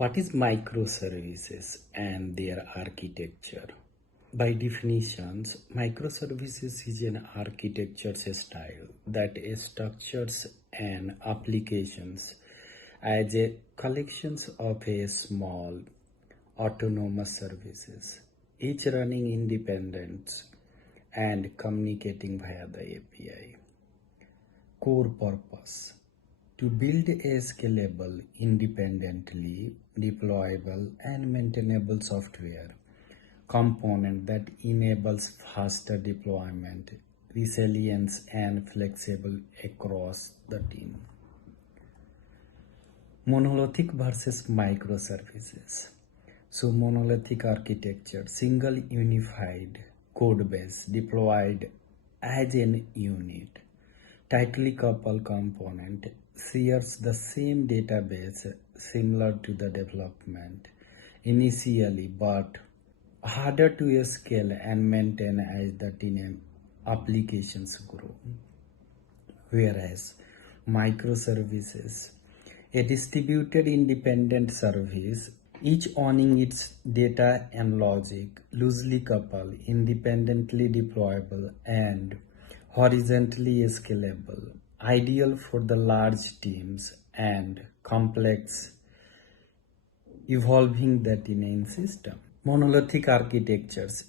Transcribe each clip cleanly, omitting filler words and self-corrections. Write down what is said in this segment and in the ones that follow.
What is microservices and their architecture? By definitions, microservices is an architecture style that structures an applications as a collections of a small autonomous services, each running independent and communicating via the API. Core purpose: to build a scalable, independently deployable and maintainable software component that enables faster deployment, resilience and flexible across the team. Monolithic versus microservices. So monolithic architecture, single unified code base deployed as an unit, tightly coupled component, shares the same database similar to the development initially, but harder to scale and maintain as the team applications grow. Whereas microservices, a distributed independent service, each owning its data and logic, loosely coupled, independently deployable, and horizontally scalable, ideal for the large teams and complex evolving that in a system. Monolithic architectures,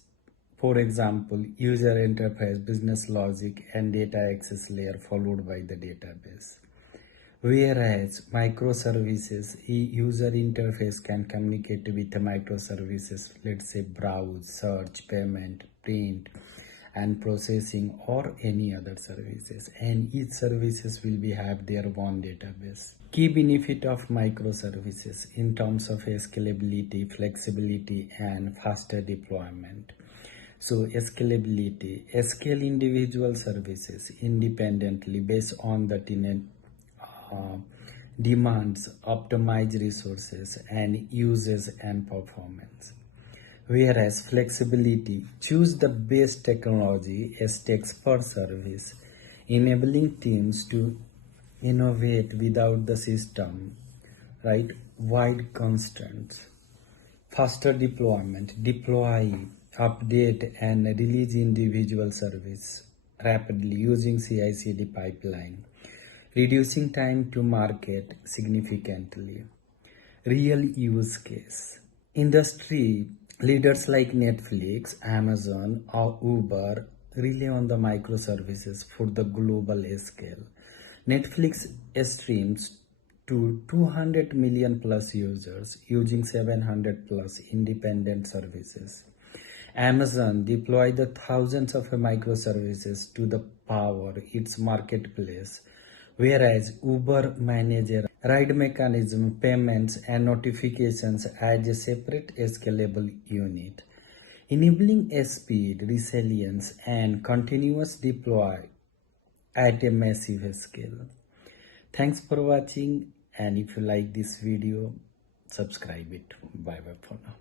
for example, user interface, business logic, and data access layer followed by the database. Whereas microservices, user interface can communicate with the microservices, let's say browse, search, payment, print, and processing, or any other services, and each services will have their own database. Key benefit of microservices in terms of scalability, flexibility, and faster deployment. So scalability, scale individual services independently based on the tenant demands, optimize resources and uses and performance. Whereas flexibility, choose the best technology as takes per service, enabling teams to innovate without the system, right? Wide constraints. Faster deployment, deploy, update and release individual service rapidly using CI/CD pipeline, reducing time to market significantly. Real use case. Industry leaders like Netflix, Amazon, or Uber rely on the microservices for the global scale. Netflix streams to 200 million plus users using 700 plus independent services. Amazon deploy the thousands of microservices to the power its marketplace, whereas Uber manages ride mechanism, payments, and notifications as a separate scalable unit, enabling a speed, resilience, and continuous deploy at a massive scale. Thanks for watching, and if you like this video, subscribe it. Bye bye for now.